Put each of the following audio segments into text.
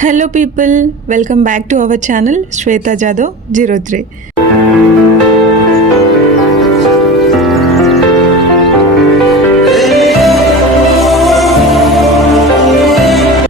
Hello people, welcome back to our channel Shweta Jadhav 03.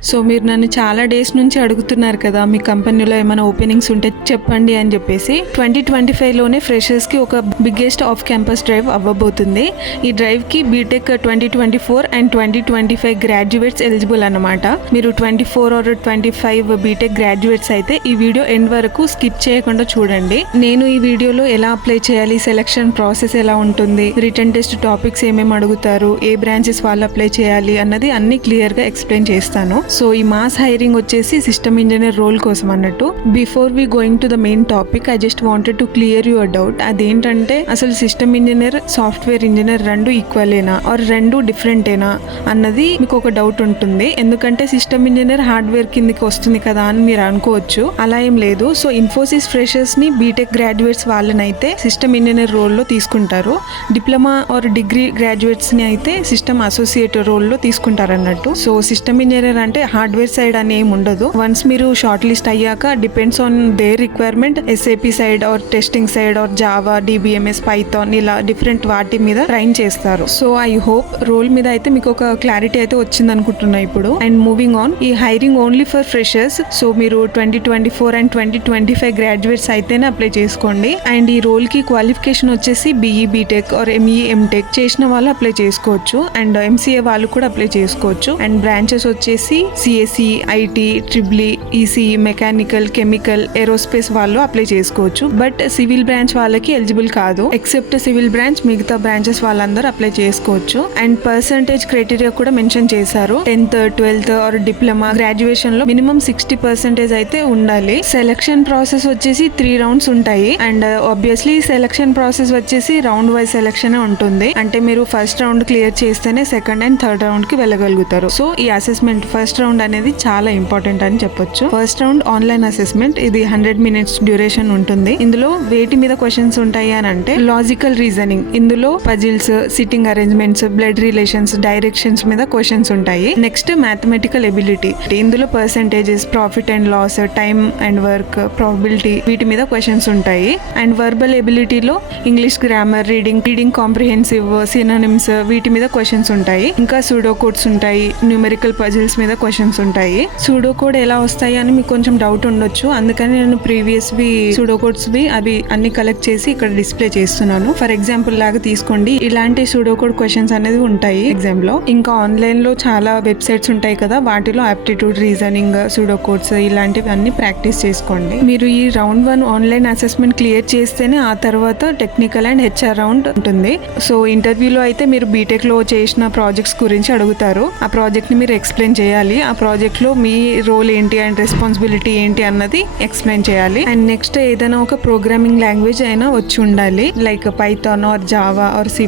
So మీరు నన్ను చాలా days నుంచి అడుగుతున్నారు కదా, మీ కంపెనీలో ఏమైనా ఓపెనింగ్స్ ఉంటే చెప్పండి అని చెప్పేసి. 2025లోనే ఫ్రెషర్స్కి ఒక బిగ్గెస్ట్ ఆఫ్ క్యాంపస్ డ్రైవ్ అవ్వబోతుంది. ఈ డ్రైవ్కి బీటెక్ 2024 అండ్ 2025 గ్రాడ్యుయేట్స్ ఎలిజిబుల్ అన్నమాట. మీరు 24 ఆర్ 25 బీటెక్ గ్రాడ్యుయేట్స్ అయితే ఈ వీడియో ఎండ్ వరకు స్కిప్ చేయకుండా చూడండి. నేను ఈ వీడియోలో ఎలా అప్లై చేయాలి, సెలక్షన్ ప్రాసెస్ ఎలా ఉంటుంది, రిటర్న్ టెస్ట్ టాపిక్స్ ఏమేమి అడుగుతారు, ఏ బ్రాంచెస్ వాళ్ళు అప్లై చేయాలి అన్నది అన్ని క్లియర్గా ఎక్స్ప్లెయిన్ చేస్తాను. సో ఈ మాస్ హైరింగ్ వచ్చేసి సిస్టమ్ ఇంజనీర్ రోల్ కోసం అన్నట్టు. Before we going to the main topic, I just wanted to clear your doubt. అదేంటంటే అసలు సిస్టమ్ ఇంజనీర్, సాఫ్ట్వేర్ ఇంజనీర్ రెండు ఈక్వలేనా ఆర్ రెండు డిఫరెంటేనా అన్నది మీకు ఒక డౌట్ ఉంటుంది. ఎందుకంటే సిస్టమ్ ఇంజనీర్ హార్డ్వేర్ కిందకి వస్తుంది కదా అని మీరు అనుకోవచ్చు. అలా ఏం లేదు. సో ఇన్ఫోసిస్ ఫ్రెషర్స్ ని, బీటెక్ గ్రాడ్యుయేట్స్ వాళ్ళనైతే సిస్టమ్ ఇంజనీర్ రోల్లో తీసుకుంటారు. డిప్లొమా ఆర్ డిగ్రీ గ్రాడ్యుయేట్స్ ని అయితే సిస్టమ్ అసోసియేట్ రోల్లో తీసుకుంటారు అన్నట్టు. సో సిస్టమ్ ఇంజనీర్ అంటే హార్డ్వేర్ సైడ్ అని ఏమి ఉండదు. వన్స్ మీరు షార్ట్ లిస్ట్ అయ్యాక depends on their requirement SAP side or testing side or Java, DBMS, Python ఇలా డిఫరెంట్ వాటి మీద ట్రైన్ చేస్తారు. సో ఐ హోప్ రోల్ మీద అయితే మీకు ఒక క్లారిటీ అయితే వచ్చింది అనుకుంటున్నా ఇప్పుడు. అండ్ మూవింగ్ ఆన్, ఈ hiring only for freshers. So మీరు 2024 అండ్ 2025 గ్రాడ్యుయేట్స్ అయితేనే అప్లై చేసుకోండి. అండ్ ఈ రోల్ కి క్వాలిఫికేషన్ వచ్చేసి BE BTech or ME MTech చేసిన వాళ్ళు అప్లై చేసుకోవచ్చు. అండ్ ఎంసీఏ వాళ్ళు కూడా అప్లై చేసుకోవచ్చు. అండ్ బ్రాంచెస్ వచ్చేసి CSE, IT, triple EC, mechanical, chemical, aerospace వాళ్ళు అప్లై చేసుకోవచ్చు. బట్ సివిల్ బ్రాంచ్ వాళ్ళకి ఎలిజిబుల్ కాదు. ఎక్సెప్ట్ సివిల్ బ్రాంచ్, మిగతా బ్రాంచెస్ వాళ్ళందరూ అప్లై చేసుకోవచ్చు. అండ్ పర్సంటేజ్ క్రైటీరియా కూడా మెన్షన్ చేశారు. 10th, 12th or diploma graduation లో మినిమం 60% అయితే ఉండాలి. సెలక్షన్ ప్రాసెస్ వచ్చేసి 3 rounds ఉంటాయి. అండ్ ఆబ్వియస్లీ సెలక్షన్ ప్రాసెస్ వచ్చేసి రౌండ్ వైజ్ సెలక్షన్ ఉంటుంది. అంటే మీరు ఫస్ట్ రౌండ్ క్లియర్ చేస్తేనే సెకండ్ అండ్ థర్డ్ రౌండ్ కి వెళ్ళగలుగుతారు. సో ఈ అసెస్మెంట్ ఫస్ట్ రౌండ్ అనేది చాలా ఇంపార్టెంట్ అని చెప్పొచ్చు. First round online assessment. ఇది 100 minutes డ్యూరేషన్ ఉంటుంది. ఇందులో వేటి మీద క్వశ్చన్స్ ఉంటాయి అని అంటే లాజికల్ రీజనింగ్, ఇందులో puzzles, sitting arrangements, blood relations, directions మీద క్వశ్చన్స్ ఉంటాయి. నెక్స్ట్ మ్యాథమెటికల్ ఎబిలిటీ, ఇందులో percentages, profit and loss, time and work, probability వీటి మీద క్వశ్చన్స్ ఉంటాయి. అండ్ వర్బల్ ఎబిలిటీలో English grammar, reading comprehensive, synonyms వీటి మీద క్వశ్చన్స్ ఉంటాయి. ఇంకా సూడో కోడ్స్ ఉంటాయి, న్యూమెరికల్ పజిల్స్ మీద క్వశ్చన్స్ ఉంటాయి. సూడో కోడ్ ఎలా వస్తాయి అని మీకు కొంచెం డౌట్ ఉండొచ్చు. అందుకని నేను ప్రీవియస్ వి సూడో కోడ్స్ వి అవి అన్ని కలెక్ట్ చేసి ఇక్కడ డిస్ప్లే చేస్తున్నాను. ఫర్ ఎగ్జాంపుల్ లాగా తీసుకోండి. ఇలాంటి సూడో కోడ్ క్వశ్చన్స్ అనేది ఉంటాయి ఎగ్జామ్ లో. ఇంకా ఆన్లైన్ లో చాలా వెబ్సైట్స్ ఉంటాయి కదా, వాటిలో ఆప్టిట్యూడ్, రీజనింగ్, సూడో కోడ్స్ ఇలాంటివి అన్ని ప్రాక్టీస్ చేసుకోండి. మీరు ఈ రౌండ్ 1 ఆన్లైన్ అసెస్మెంట్ క్లియర్ చేస్తేనే ఆ తర్వాత టెక్నికల్ అండ్ హెచ్ఆర్ రౌండ్ ఉంటుంది. సో ఇంటర్వ్యూలో అయితే మీరు బీటెక్ లో చేసిన ప్రాజెక్ట్స్ గురించి అడుగుతారు. ఆ ప్రాజెక్ట్ ని మీరు ఎక్స్ప్లెయిన్ చేయాలి. ఆ ప్రాజెక్ట్ లో మీ రోల్ ఏంటి అండ్ రెస్పాన్సిబిలిటీ ఏంటి అన్నది ఎక్స్ప్లెయిన్ చేయాలి. అండ్ నెక్స్ట్ ఏదైనా ఒక ప్రోగ్రామింగ్ లాంగ్వేజ్ అయినా వచ్చి ఉండాలి. Like Python or Java or C++,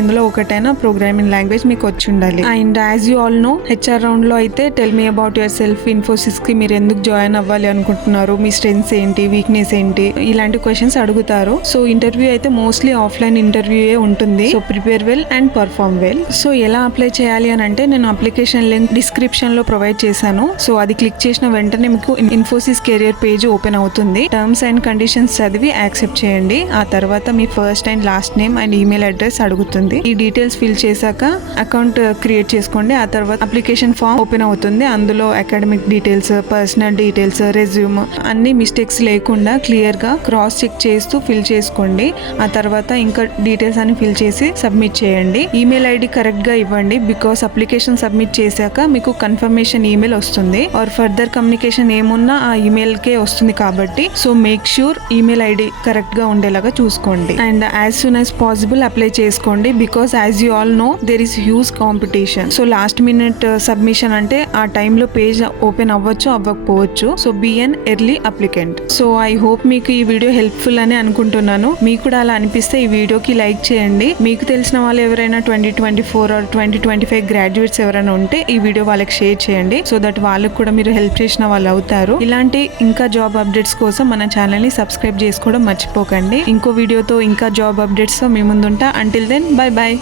ఇందులో ఒకటైనా ప్రోగ్రామింగ్ లాంగ్వేజ్ మీకు వచ్చి ఉండాలి. And as you all know, HR round లో అయితే tell me about yourself, Infosys కి మీరు ఎందుకు జాయిన్ అవ్వాలి అనుకుంటున్నారు, మీ స్ట్రెంగ్స్ ఏంటి, వీక్నెస్ ఏంటి, ఇలాంటి క్వశ్చన్స్ అడుగుతారు. సో ఇంటర్వ్యూ అయితే మోస్ట్లీ ఆఫ్లైన్ ఇంటర్వ్యూయే ఉంటుంది. So prepare well and perform well. So ఎలా అప్లై చేయాలి అని అంటే నేను అప్లికేషన్ లింక్ డిస్క్రిప్షన్ లో ప్రొవైడ్ చేశాను. సో అది క్లిక్ చేసిన వెంటనే మీకు ఇన్ఫోసిస్ కెరియర్ పేజ్ ఓపెన్ అవుతుంది. టర్మ్స్ అండ్ కండిషన్స్ చదివి యాక్సెప్ట్ చేయండి. ఆ తర్వాత మీ first and last name and email address అడుగుతుంది. ఈ డీటెయిల్స్ ఫిల్ చేశాక అకౌంట్ క్రియేట్ చేసుకోండి. ఆ తర్వాత అప్లికేషన్ ఫామ్ ఓపెన్ అవుతుంది. అందులో academic details, personal details, resume అన్ని మిస్టేక్స్ లేకుండా క్లియర్ గా క్రాస్ చెక్ చేస్తూ ఫిల్ చేసుకోండి. ఆ తర్వాత ఇంకా డీటెయిల్స్ అని ఫిల్ చేసి సబ్మిట్ చేయండి. ఈమెయిల్ ఐడి కరెక్ట్ గా ఇవ్వండి. బికాస్ అప్లికేషన్ సబ్మిట్ చేశాక మీకు కన్ఫర్మేషన్ ఈమెయిల్ వస్తుంది. ఆర్ ఫర్దర్ కమ్యూనికేషన్ ఏమున్నా ఆ ఈమెయిల్ కే వస్తుంది కాబట్టి so make sure email ID correct గా ఉండేలాగా చూసుకోండి. And as soon as possible apply చేసుకోండి. Because as you all know there is huge competition. So last minute submission అంటే ఆ టైంలో పేజ్ ఓపెన్ అవ్వచ్చు, అవ్వకపోవచ్చు. So be an early applicant. So I hope మీకు ఈ వీడియో హెల్ప్ఫుల్ అని అనుకుంటున్నాను. మీకు కూడా అలా అనిపిస్తే ఈ వీడియోకి లైక్ చేయండి. మీకు తెలిసిన వాళ్ళు ఎవరైనా 2024 ఆర్ 2025 గ్రాడ్యుయేట్స్ ఎవరైనా ఉంటే ఈ వీడియో వాళ్ళకి షేర్ చేయండి. సో దట్ వాళ్ళకి కూడా మీరు హెల్ప్ చేసిన వాళ్ళు అవుతారు. ఇలాంటి ఇంకా జాబ్ అప్డేట్స్ కోసం మన ఛానల్ ని సబ్స్క్రైబ్ చేసుకోవడం మర్చిపోకండి. ఇంకో వీడియోతో ఇంకా జాబ్ అప్డేట్స్ తో మీ ముందుంటా. Until then bye by.